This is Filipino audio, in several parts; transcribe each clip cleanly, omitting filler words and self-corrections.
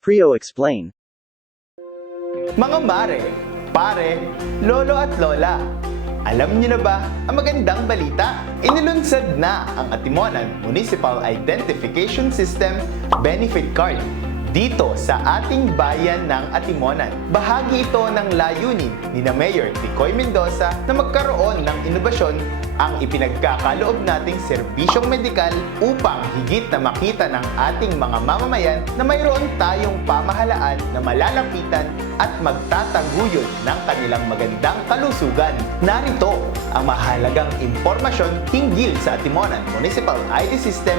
Prio explain. Mga mare, pare, lolo at lola, alam niyo na ba ang magandang balita? Inilunsad na ang Atimonan Municipal Identification System Benefit Card dito sa ating bayan ng Atimonan. Bahagi ito ng layunin ni na Mayor Ticoy Mendoza na magkaroon ng inobasyon ang ipinagkakaloob nating serbisyong medikal upang higit na makita ng ating mga mamamayan na mayroon tayong pamahalaan na malalapitan at magtataguyod ng kanilang magandang kalusugan. Narito ang mahalagang impormasyon hinggil sa Atimonan Municipal ID System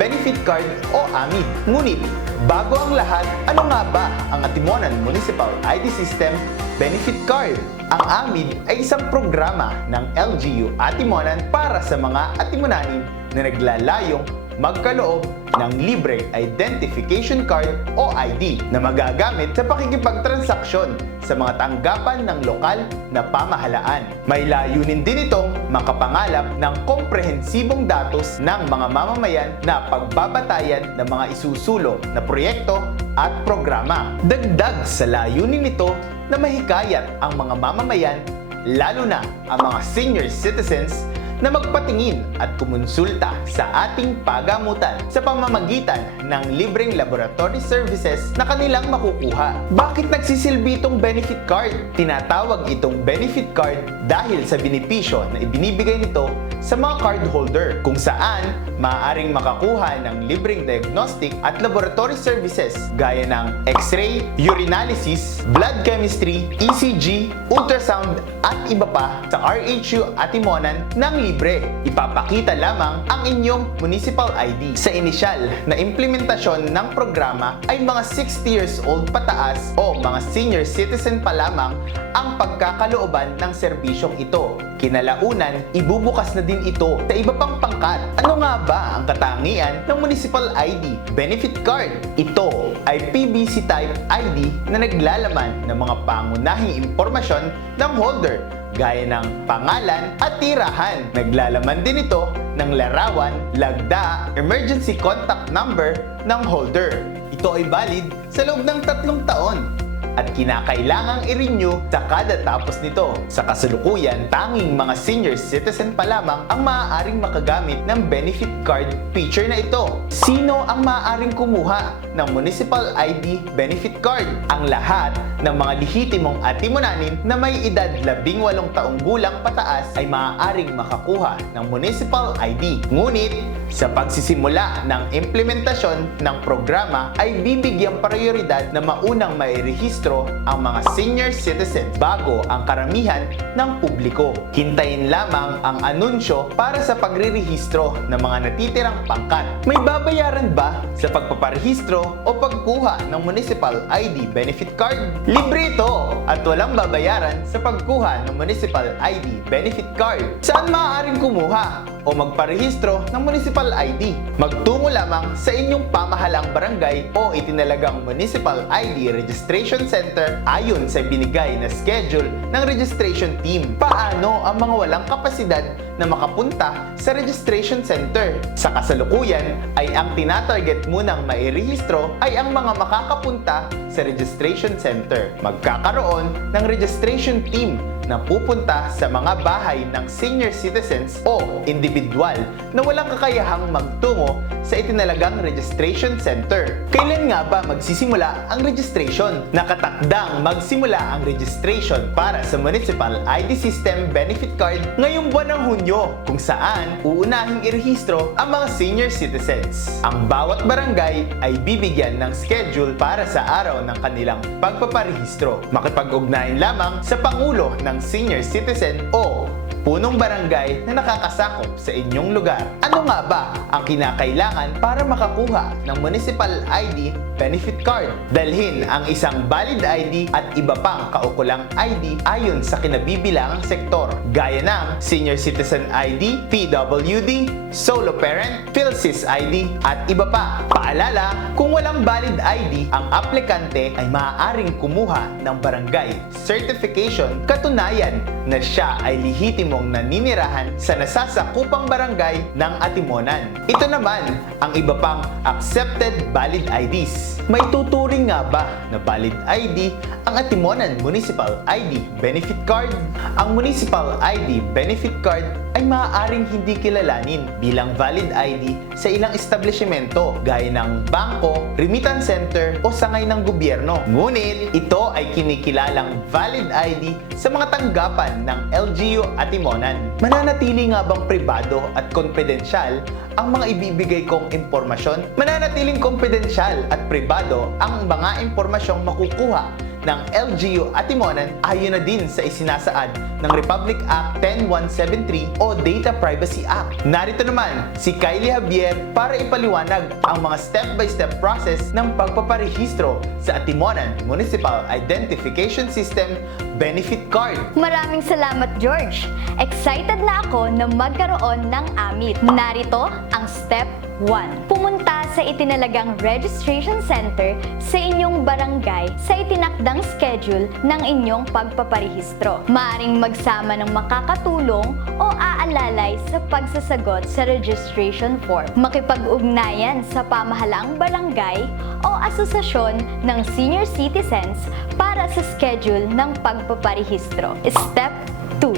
Benefit Card o AMID. Ngunit, bago ang lahat, ano nga ba ang Atimonan Municipal ID System Benefit Card? Ang AMID ay isang programa ng LGU Atimonan para sa mga Atimonanin na naglalayong magkaloob ng libreng identification card o ID na magagamit sa pakikipagtransaksyon sa mga tanggapan ng lokal na pamahalaan. May layunin din itong makapangalap ng komprehensibong datos ng mga mamamayan na pagbabatayan ng mga isusulong na proyekto at programa. Dagdag sa layunin nito na mahikayat ang mga mamamayan, lalo na ang mga senior citizens, na magpatingin at kumonsulta sa ating pagamutan sa pamamagitan ng libreng laboratory services na kanilang makukuha. Bakit nagsisilbi itong benefit card? Tinatawag itong benefit card dahil sa benepisyo na ibinibigay nito sa mga card holder, kung saan maaaring makakuha ng libreng diagnostic at laboratory services gaya ng X-ray, urinalysis, blood chemistry, ECG, ultrasound at iba pa sa RHU Atimonan ng libre. Ipapakita lamang ang inyong municipal ID. Sa inisyal na implementasyon ng programa ay mga 60 years old pataas o mga senior citizen pa lamang ang pagkakalooban ng serbisyong ito. Kinalaunan, ibubukas na din ito sa iba pang pangkat. Ano nga ba ang katangian ng Municipal ID Benefit Card? Ito ay PBC type ID na naglalaman ng mga pangunahing impormasyon ng holder gaya ng pangalan at tirahan. Naglalaman din ito ng larawan, lagda, emergency contact number ng holder. Ito ay valid sa loob ng 3 taon at kinakailangang i-renew sa kada tapos nito. Sa kasalukuyan, tanging mga senior citizen pa lamang ang maaaring makagamit ng benefit card feature na ito. Sino ang maaaring kumuha ng Municipal ID Benefit Card? Ang lahat ng mga lehitimong Atimonanin na may edad 18 taong gulang pataas ay maaaring makakuha ng Municipal ID. Ngunit, sa pagsisimula ng implementasyon ng programa ay bibigyang prioridad na maunang mairehistro ang mga senior citizen bago ang karamihan ng publiko. Hintayin lamang ang anunsyo para sa pagrerehistro ng mga natitirang pangkat. May babayaran ba sa pagpaparehistro o pagkuha ng Municipal ID Benefit Card? Libre ito at walang babayaran sa pagkuha ng Municipal ID Benefit Card. Saan maaaring kumuha o magparehistro ng Municipal ID? Magtungo lamang sa inyong pamahalang barangay o itinalagang Municipal ID Registration Center ayon sa binigay na schedule ng registration team. Paano ang mga walang kapasidad na makapunta sa registration center? Sa kasalukuyan ay ang tinatarget munang mairehistro ay ang mga makakapunta sa registration center. Magkakaroon ng registration team na pupunta sa mga bahay ng senior citizens o individual na walang kakayahang magtungo sa itinalagang registration center. Kailan nga ba magsisimula ang registration? Nakatakdang magsimula ang registration para sa Municipal ID System Benefit Card ngayong buwan ng Hunyo, kung saan uunahing irehistro ang mga senior citizens. Ang bawat barangay ay bibigyan ng schedule para sa araw ng kanilang pagpaparehistro. Makipag-ugnayan lamang sa Pangulo ng Senior Citizen o punong barangay na nakakasakop sa inyong lugar. Ano nga ba ang kinakailangan para makakuha ng Municipal ID Benefit Card? Dalhin ang isang valid ID at iba pang kaukulang ID ayon sa kinabibilangang sektor, gaya ng Senior Citizen ID, PWD, Solo Parent, PhilSys ID, at iba pa. Paalala, kung walang valid ID, ang aplikante ay maaaring kumuha ng barangay certification katunayan na siya ay lehitimong naninirahan sa nasasakupang barangay ng Atimonan. Atimonan. Ito naman ang iba pang accepted valid IDs. May tuturing nga ba na valid ID ang Atimonan Municipal ID Benefit Card? Ang Municipal ID Benefit Card ay maaaring hindi kilalanin bilang valid ID sa ilang establishmento gaya ng bangko, remittance center o sangay ng gobyerno. Ngunit ito ay kinikilalang valid ID sa mga tanggapan ng LGU Atimonan. Mananatili nga bang pribado at konfidensyal ang mga ibibigay kong impormasyon? Mananatiling konfidensyal at pribado ang mga impormasyong makukuha ng LGU Atimonan ayon na din sa isinasaad ng Republic Act 10173 o Data Privacy Act. Narito naman si Kylie Javier para ipaliwanag ang mga step-by-step process ng pagpaparehistro sa Atimonan Municipal Identification System Benefit Card. Maraming salamat, George! Excited na ako na magkaroon ng AMIT. Narito ang Step 1. Pumunta sa itinalagang registration center sa inyong barangay sa itinakdang schedule ng inyong pagpaparehistro. Maaring magsama ng makakatulong o aalalay sa pagsasagot sa registration form. Makipag-ugnayan sa pamahalaang barangay o asosasyon ng senior citizens para sa schedule ng pagpaparehistro. Step 2.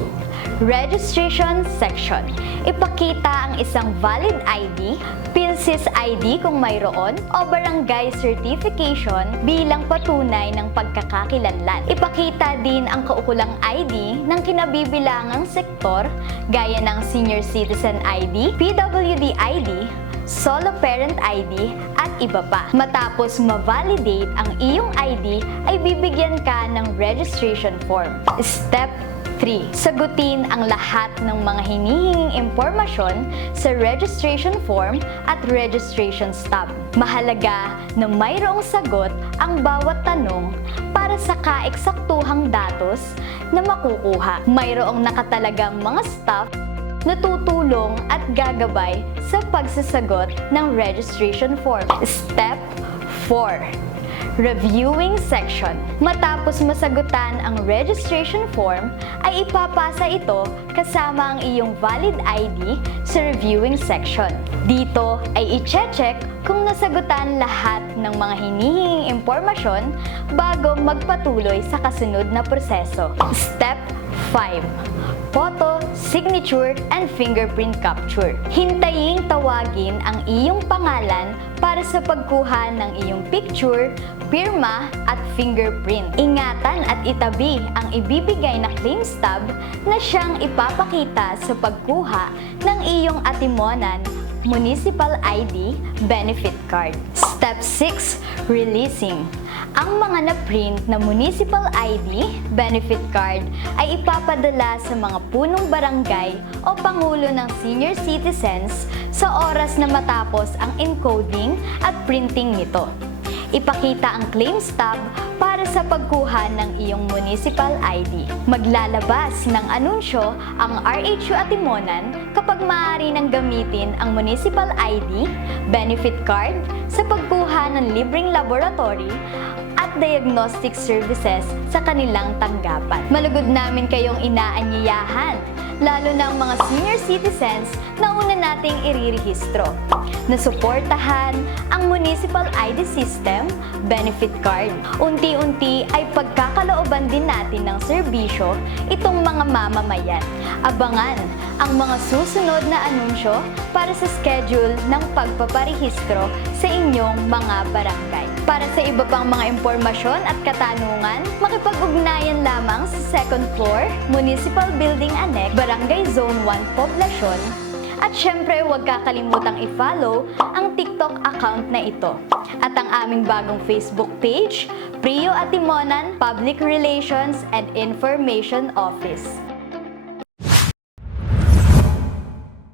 Registration section. Ipakita ang isang valid ID, PhilSys ID kung mayroon, o barangay certification bilang patunay ng pagkakakilanlan. Ipakita din ang kaukulang ID ng kinabibilangang sektor gaya ng Senior Citizen ID, PWD ID, Solo Parent ID, at iba pa. Matapos ma-validate ang iyong ID, ay bibigyan ka ng registration form. Step 3. Sagutin ang lahat ng mga hinihinging impormasyon sa registration form at registration stub. Mahalaga na mayroong sagot ang bawat tanong para sa kaeksaktuhang datos na makukuha. Mayroong nakatalagang mga staff na tutulong at gagabay sa pagsasagot ng registration form. Step 4. Reviewing section. Matapos masagutan ang registration form, ay ipapasa ito kasama ang iyong valid ID sa reviewing section. Dito ay i-check kung nasagutan lahat ng mga hinihinging impormasyon bago magpatuloy sa kasunod na proseso. Step 5. Photo, signature, and fingerprint capture. Hintayin tawagin ang iyong pangalan para sa pagkuha ng iyong picture, pirma, at fingerprint. Ingatan at itabi ang ibibigay na claim stub na siyang ipapakita sa pagkuha ng iyong Atimonan Municipal ID Benefit Card. Step 6. Releasing. Ang mga na-print na Municipal ID Benefit Card ay ipapadala sa mga punong barangay o pangulo ng senior citizens sa oras na matapos ang encoding at printing nito. Ipakita ang claim stub para sa pagkuha ng iyong municipal ID. Maglalabas ng anunsyo ang RHU Atimonan kapag maaari nang gamitin ang municipal ID, benefit card sa pagkuha ng libreng laboratory at diagnostic services sa kanilang tanggapan. Malugod namin kayong inaanyayahan, lalo na ang mga senior citizens na una nating irirehistro, na suportahan ang Municipal ID System Benefit Card. Unti-unti ay pagkakalooban din natin ng serbisyo itong mga mamamayan. Abangan ang mga susunod na anunsyo para sa schedule ng pagpaparehistro sa inyong mga barangay. Para sa iba pang mga impormasyon at katanungan, makipag-ugnayan lamang sa 2nd floor, Municipal Building Annex, Barangay Zone 1, Poblacion. At syempre, huwag kakalimutang i-follow ang TikTok account na ito. At ang aming bagong Facebook page, Prio Atimonan Public Relations and Information Office.